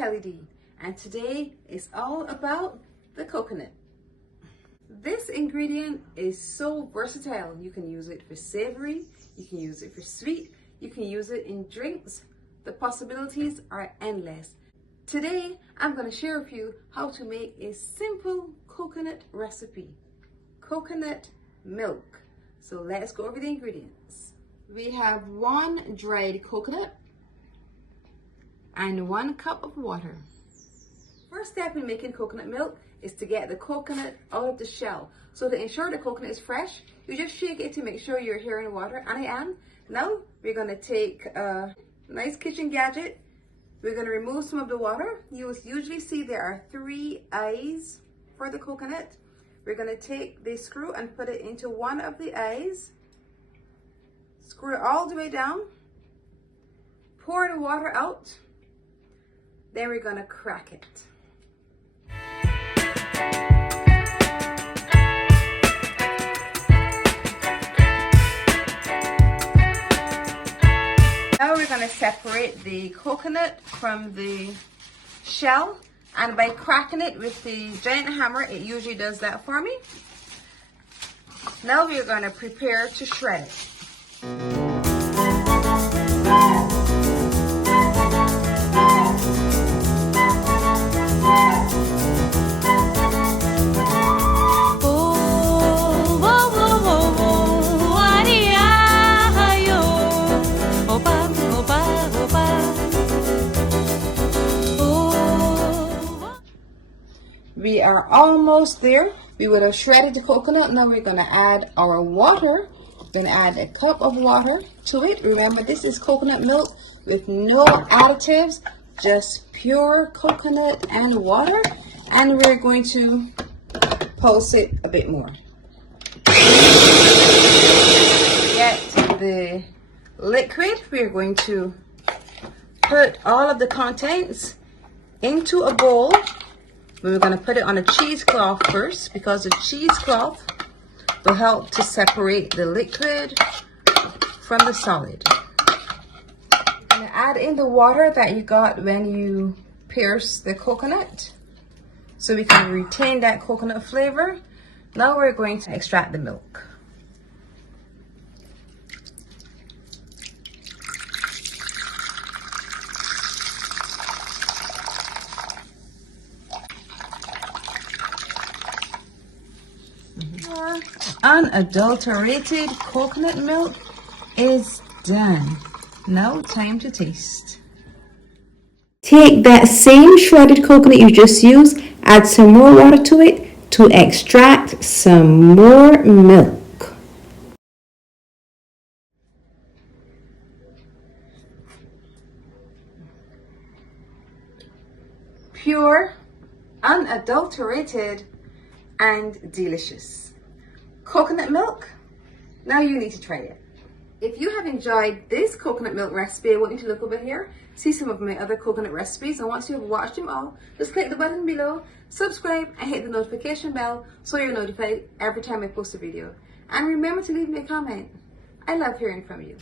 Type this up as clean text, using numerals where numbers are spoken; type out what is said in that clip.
Ltd, and today is all about the coconut. This ingredient is so versatile. You can use it for savory, you can use it for sweet, you can use it in drinks. The possibilities are endless. Today, I'm going to share with you how to make a simple coconut recipe. Coconut milk. So let's go over the ingredients. We have 1 dried coconut and 1 cup of water. First step in making coconut milk is to get the coconut out of the shell. So to ensure the coconut is fresh, you just shake it to make sure you're hearing water, and I am. Now we're going to take a nice kitchen gadget. We're going to remove some of the water. You will usually see there are 3 eyes for the coconut. We're going to take the screw and put it into one of the eyes. Screw it all the way down. Pour the water out. Then we're going to crack it. Now we're going to separate the coconut from the shell, and by cracking it with the giant hammer, it usually does that for me. Now we're going to prepare to shred it. We are almost there. We would have shredded the coconut. Now we're going to add our water. We're going to add a cup of water to it. Remember, this is coconut milk with no additives, just pure coconut and water. And we're going to pulse it a bit more. Get the liquid. We're going to put all of the contents into a bowl. We're going to put it on a cheesecloth first, because the cheesecloth will help to separate the liquid from the solid. You're going to add in the water that you got when you pierced the coconut, so we can retain that coconut flavor. Now we're going to extract the milk. Unadulterated coconut milk is done. Now time to taste. Take that same shredded coconut you just used, add some more water to it to extract some more milk. Pure, unadulterated, and delicious coconut milk. Now you need to try it. If you have enjoyed this coconut milk recipe, I want you to look over here, see some of my other coconut recipes, and once you have watched them all, just click the button below, subscribe, and hit the notification bell so you're notified every time I post a video. And remember to leave me a comment. I love hearing from you.